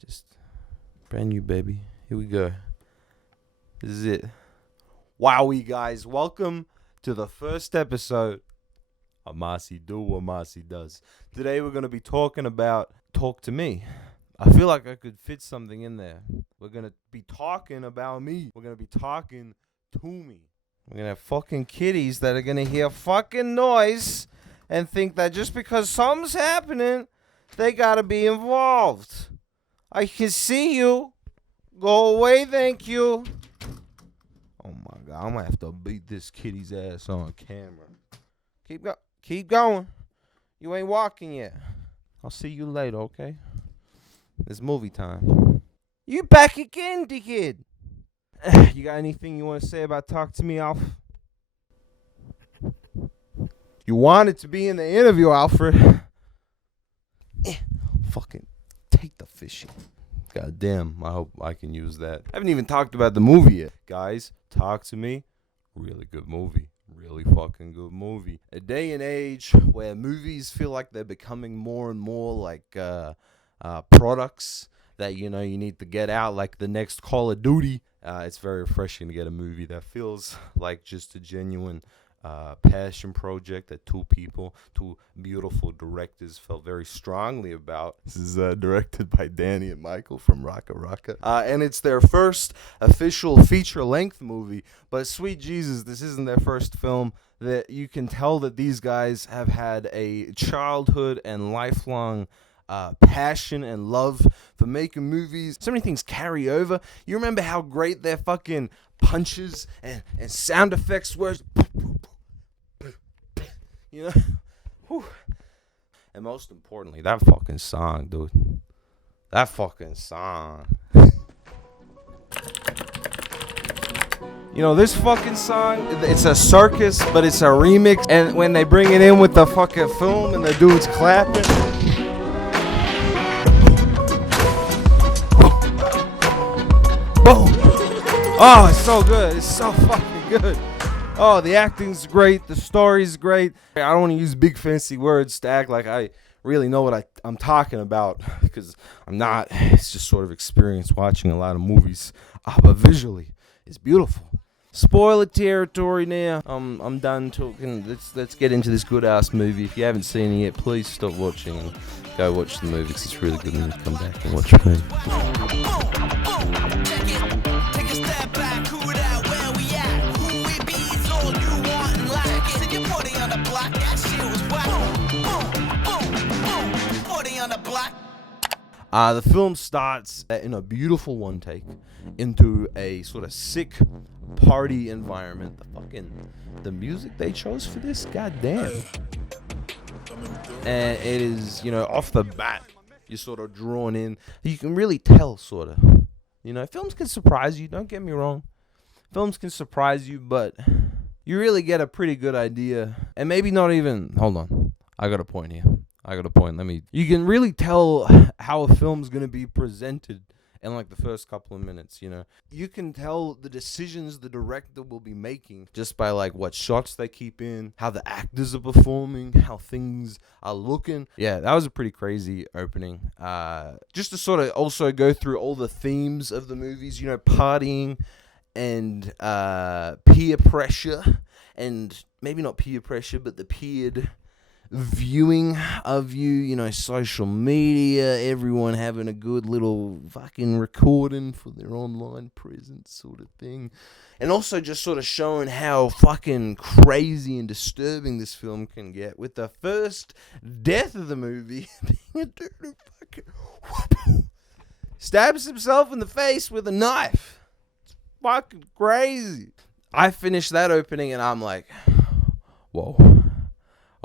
Just brand new, baby. Here we go. This is it. Wowie, guys. Welcome to the first episode of Mossy Do What Mossy Does. Today we're going to be talking about Talk to Me. I feel like I could fit something in there. We're going to be talking about me. We're going to be talking to me. We're going to have fucking kiddies that are going to hear fucking noise and think that just because something's happening, they got to be involved. I can see you. Go away, thank you. Oh my God, I'm gonna have to beat this kitty's ass on camera. Keep going. You ain't walking yet. I'll see you later, okay? It's movie time. You back again, dickhead. You got anything you want to say about Talk to Me, Alf? You wanted to be in the interview, Alfred. Fucking take the fishing. God damn, I hope I can use that. I haven't even talked about the movie yet. Guys, Talk to Me. Really good movie. Really fucking good movie. A day and age where movies feel like they're becoming more and more like products that, you need to get out, like the next Call of Duty. It's very refreshing to get a movie that feels like just a genuine passion project that two beautiful directors felt very strongly about. This is directed by Danny and Michael from RackaRacka. And it's their first official feature-length movie. But sweet Jesus, this isn't their first film. That you can tell that these guys have had a childhood and lifelong passion and love for making movies. So many things carry over. You remember how great their fucking punches and sound effects were? Whew. And most importantly, that fucking song, dude. That fucking song. This fucking song, it's a circus, but it's a remix. And when they bring it in with the fucking film and the dude's clapping. Boom. Oh, it's so good. It's so fucking good. Oh, the acting's great. The story's great. I don't want to use big fancy words to act like I really know what I'm talking about, because I'm not. It's just sort of experience watching a lot of movies. But visually, it's beautiful. Spoiler territory now. I'm done talking. Let's get into this good ass movie. If you haven't seen it yet, please stop watching and go watch the movie, because it's really good, and then come back and watch the movie. Take a step back, who that, where we at? Who we be is all you want and lack. Stick your 40 on the block, that shit was whack. Boom, boom, boom, 40 on the block. The film starts in a beautiful one take into a sort of sick party environment. The music they chose for this, goddamn. And it is, off the bat, you're sort of drawn in. You can really tell, sort of. Films can surprise you, don't get me wrong. Films can surprise you, but you really get a pretty good idea. And maybe not even, hold on, I got a point here. You can really tell how a film's going to be presented in like the first couple of minutes, You can tell the decisions the director will be making just by like what shots they keep in, how the actors are performing, how things are looking. Yeah, that was a pretty crazy opening. Just to sort of also go through all the themes of the movies, partying and peer pressure, and maybe not peer pressure, but the peered viewing of you, social media, everyone having a good little fucking recording for their online presence sort of thing. And also just sort of showing how fucking crazy and disturbing this film can get, with the first death of the movie being a dude who fucking stabs himself in the face with a knife. It's fucking crazy. I finished that opening and I'm like, whoa.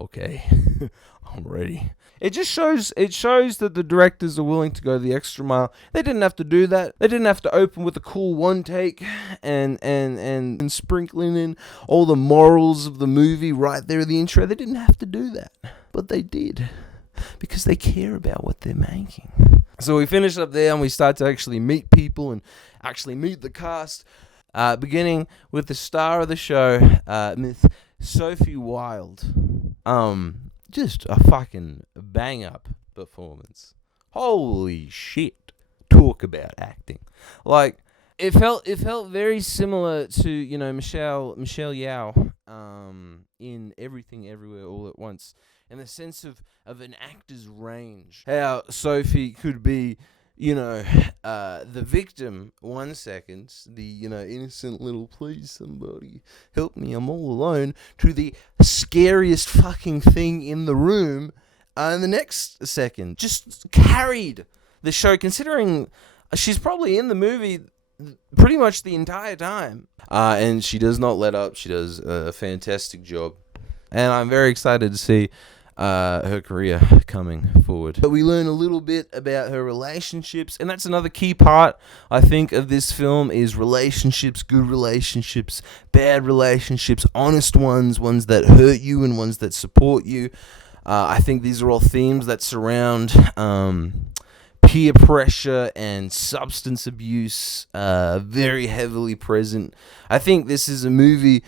Okay, I'm ready. It just shows that the directors are willing to go the extra mile. They didn't have to do that. They didn't have to open with a cool one take and sprinkling in all the morals of the movie right there in the intro. They didn't have to do that, but they did, because they care about what they're making. So we finish up there and we start to actually meet people and actually meet the cast, beginning with the star of the show, Miss Sophie Wilde. Just a fucking bang up performance. Holy shit. talk about acting. Like, it felt very similar to, you know, Michelle Yeoh in Everything Everywhere All at Once, in the sense of an actor's range. How Sophie could be, you know, the victim 1 second, the, you know, innocent little please somebody help me, I'm all alone, to the scariest fucking thing in the room in the next second. Just carried the show, considering she's probably in the movie pretty much the entire time. And she does not let up. She does a fantastic job. And I'm very excited to see her career coming forward. But we learn a little bit about her relationships, and that's another key part, I think, of this film, is relationships, good relationships, bad relationships, honest ones that hurt you and ones that support you. I think these are all themes that surround peer pressure and substance abuse, very heavily present. I think this is a movie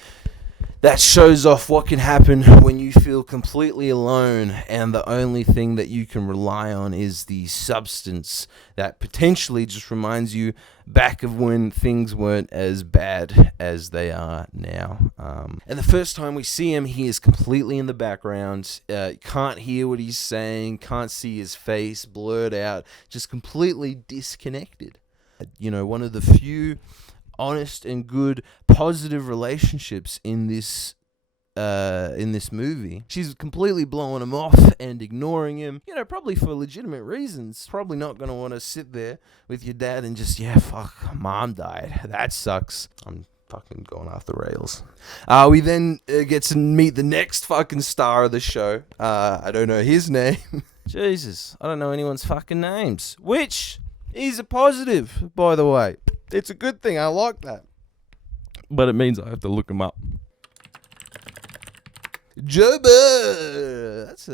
that shows off what can happen when you feel completely alone and the only thing that you can rely on is the substance that potentially just reminds you back of when things weren't as bad as they are now. And the first time we see him, he is completely in the background. Can't hear what he's saying, can't see his face, blurred out, just completely disconnected. You know, one of the few honest and good positive relationships in this movie. She's completely blowing him off and ignoring him, you know, probably for legitimate reasons. Probably not going to want to sit there with your dad and just, yeah, fuck, mom died, that sucks. I'm fucking going off the rails. We then get to meet the next fucking star of the show. I don't know his name. Jesus, I don't know anyone's fucking names, which is a positive, by the way. It's a good thing. I like that. But it means I have to look him up. Joe Bird. That's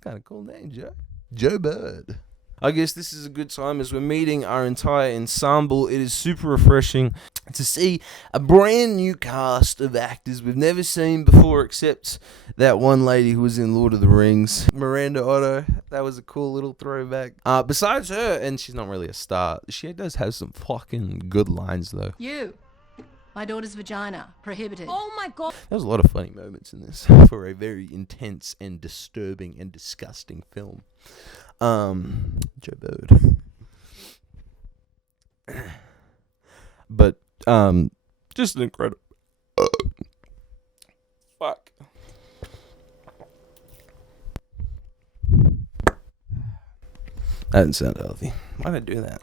kind of cool name, Joe. Joe Bird. I guess this is a good time as we're meeting our entire ensemble. It is super refreshing to see a brand new cast of actors we've never seen before, except that one lady who was in Lord of the Rings, Miranda Otto. That was a cool little throwback. Besides her, and she's not really a star, she does have some fucking good lines, though. You. My daughter's vagina. Prohibited. Oh my god. There was a lot of funny moments in this for a very intense and disturbing and disgusting film. Joe Bird. But, just an incredible... Fuck. That didn't sound healthy. Why did I do that?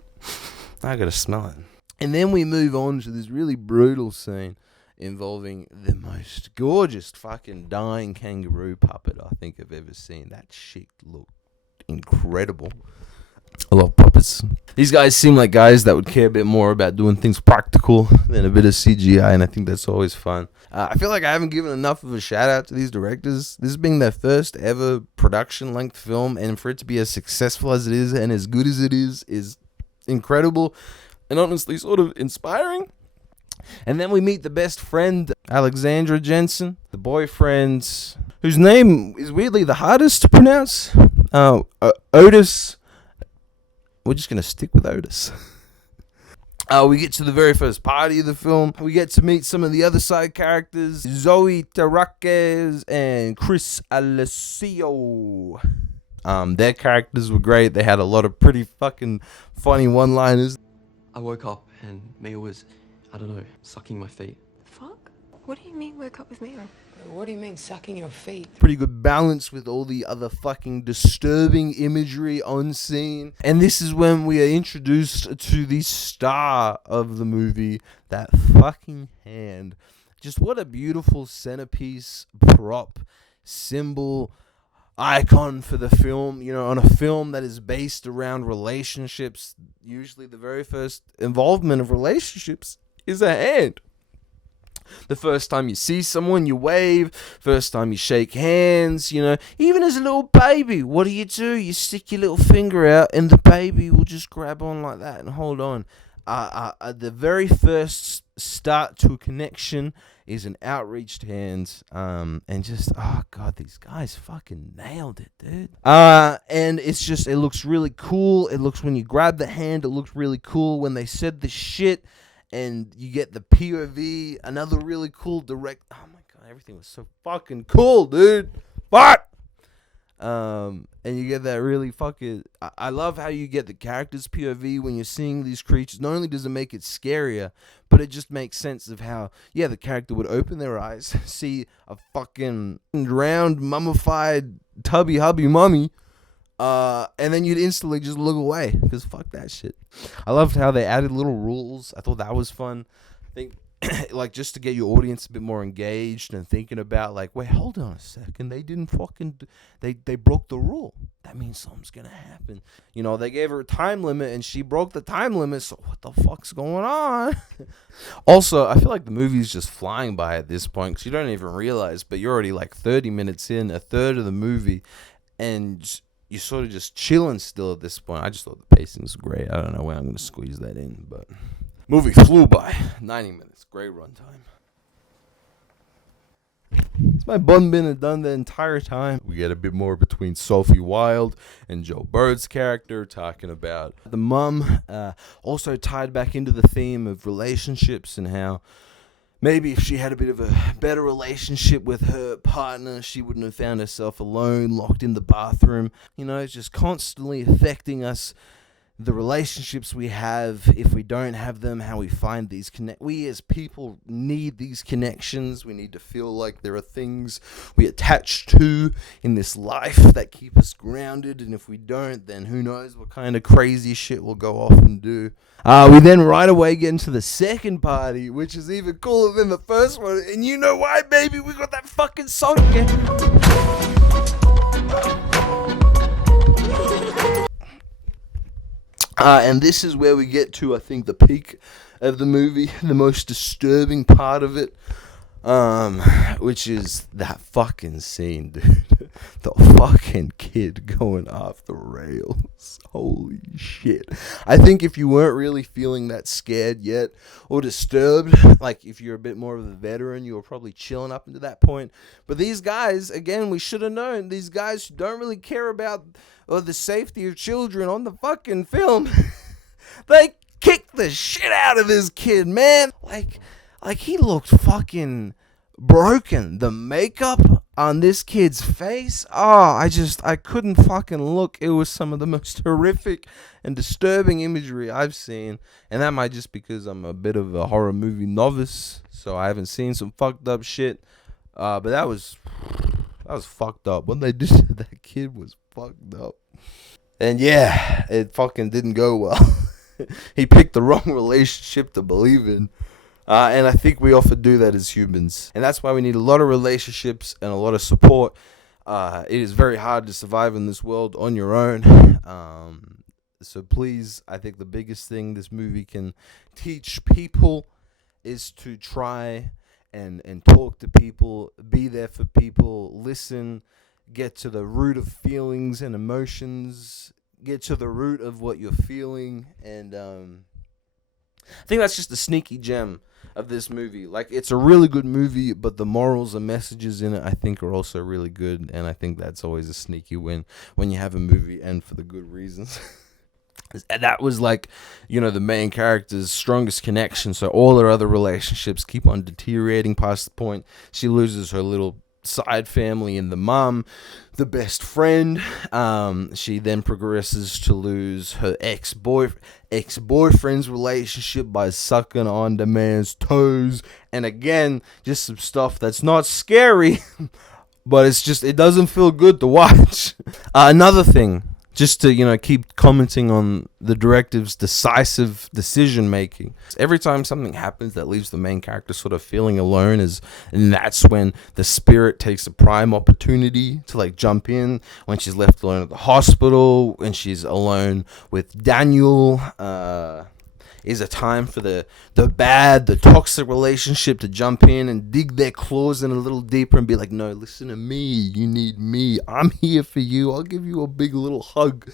I gotta smell it. And then we move on to this really brutal scene involving the most gorgeous fucking dying kangaroo puppet I think I've ever seen. That shit looked incredible. I love puppets. These guys seem like guys that would care a bit more about doing things practical than a bit of CGI, and I think that's always fun. I feel like I haven't given enough of a shout out to these directors. This being their first ever production length film, and for it to be as successful as it is and as good as it is incredible and honestly sort of inspiring. And then we meet the best friend, Alexandra Jensen, the boyfriend, whose name is weirdly the hardest to pronounce. Otis. We're just going to stick with Otis. We get to the very first party of the film. We get to meet some of the other side characters, Zoe Terraquez and Chris Alessio. Their characters were great. They had a lot of pretty fucking funny one-liners. I woke up and Mia was, I don't know, sucking my feet. Fuck? What do you mean woke up with me? What do you mean sucking your feet? Pretty good balance with all the other fucking disturbing imagery on scene. And this is when we are introduced to the star of the movie, that fucking hand. Just what a beautiful centerpiece, prop, symbol, icon for the film. You know, on a film that is based around relationships, usually the very first involvement of relationships is a hand. The first time you see someone, you wave. First time you shake hands, you know. Even as a little baby, what do? You stick your little finger out and the baby will just grab on like that and hold on. The very first start to a connection is an outreached hand, and just, oh god, these guys fucking nailed it, dude. And it's just, it looks really cool. It looks, when you grab the hand, it looks really cool. When they said the shit, and you get the POV, another really cool direct. Oh my god, everything was so fucking cool, dude. Fuck. And you get that really fucking. I love how you get the characters' POV when you're seeing these creatures. Not only does it make it scarier, but it just makes sense of how, yeah, the character would open their eyes, see a fucking drowned, mummified tubby hubby mummy, and then you'd instantly just look away, because fuck that shit. I loved how they added little rules. I thought that was fun. I think, like, just to get your audience a bit more engaged and thinking about, like, wait, hold on a second, they didn't fucking, they broke the rule. That means something's gonna happen. You know, they gave her a time limit and she broke the time limit, so what the fuck's going on? Also, I feel like the movie's just flying by at this point, because you don't even realize, but you're already like 30 minutes in, a third of the movie, and you're sort of just chilling still at this point. I just thought the pacing was great. I don't know where I'm gonna squeeze that in, but movie flew by. 90 minutes. Great runtime. It's my bun been done the entire time. We get a bit more between Sophie Wilde and Joe Bird's character, talking about the mum. Also tied back into the theme of relationships, and how maybe if she had a bit of a better relationship with her partner, she wouldn't have found herself alone, locked in the bathroom. You know, it's just constantly affecting us. The relationships we have, if we don't have them, how we find these we as people need these connections. We need to feel like there are things we attach to in this life that keep us grounded, and if we don't, then who knows what kind of crazy shit we'll go off and do. We then right away get into the second party, which is even cooler than the first one, and you know why, baby? We got that fucking song again. And this is where we get to, I think, the peak of the movie, the most disturbing part of it, which is that fucking scene, dude. The fucking kid going off the rails. Holy shit. I think if you weren't really feeling that scared yet, or disturbed, like if you're a bit more of a veteran, you were probably chilling up into that point. But these guys, again, we should have known, these guys who don't really care about the safety of children on the fucking film, they kicked the shit out of this kid, man. Like he looked fucking broken. The makeup on this kid's face, I couldn't fucking look. It was some of the most horrific and disturbing imagery I've seen, and that might just because I'm a bit of a horror movie novice, so I haven't seen some fucked up shit, but that was fucked up. What they did to that kid was fucked up. And yeah, it fucking didn't go well. He picked the wrong relationship to believe in. And I think we often do that as humans. And that's why we need a lot of relationships and a lot of support. It is very hard to survive in this world on your own. So please, I think the biggest thing this movie can teach people is to try and talk to people, be there for people, listen, get to the root of feelings and emotions, get to the root of what you're feeling. And I think that's just a sneaky gem of this movie. Like, it's a really good movie, but the morals and messages in it, I think, are also really good. And I think that's always a sneaky win when you have a movie end for the good reasons. That was, like, you know, the main character's strongest connection. So all her other relationships keep on deteriorating past the point she loses her little side family and the mom, the best friend. She then progresses to lose her ex-boyfriend's relationship by sucking on the man's toes. And again, just some stuff that's not scary, but it doesn't feel good to watch. Another thing, just to, you know, keep commenting on the directive's decisive decision making. Every time something happens that leaves the main character sort of feeling alone, and that's when the spirit takes a prime opportunity to, like, jump in. When she's left alone at the hospital, when she's alone with Daniel, is a time for the toxic relationship to jump in and dig their claws in a little deeper and be like, no, listen to me, you need me, I'm here for you, I'll give you a big little hug,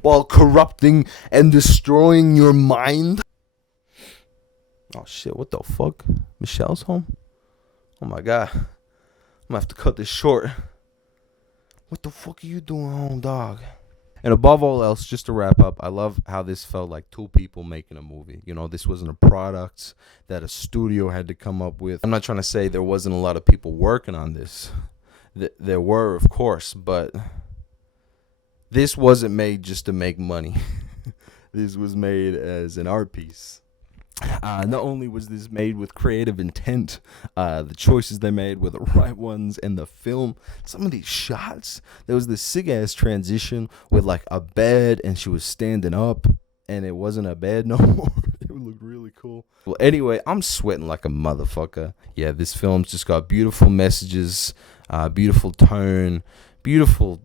while corrupting and destroying your mind. Oh shit, what the fuck? Michelle's home? Oh my god. I'm gonna have to cut this short. What the fuck are you doing home, dog? And above all else, just to wrap up, I love how this felt like two people making a movie. You know, this wasn't a product that a studio had to come up with. I'm not trying to say there wasn't a lot of people working on this. There were, of course, but this wasn't made just to make money. This was made as an art piece. Not only was this made with creative intent, the choices they made were the right ones, and the film, some of these shots, there was this sick ass transition with like a bed and she was standing up and it wasn't a bed no more. It looked really cool. Well, anyway, I'm sweating like a motherfucker. Yeah, this film's just got beautiful messages, beautiful tone, beautiful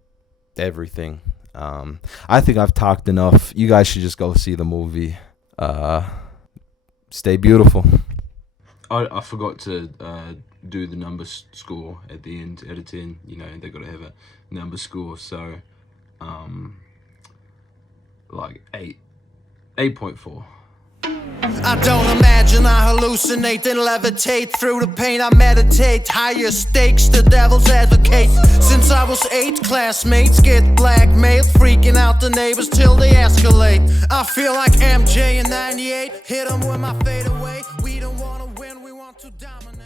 everything. I think I've talked enough. You guys should just go see the movie. Stay beautiful. I forgot to do the number score at the end, out of 10. You know, they got to have a number score. So, like 8.4. I don't imagine I hallucinate, then levitate through the pain. I meditate, higher stakes, the devil's advocate. Since I was 8, classmates get blackmailed, freaking out the neighbors till they escalate. I feel like MJ in 98, hit 'em with my fade away. We don't wanna win, we want to dominate.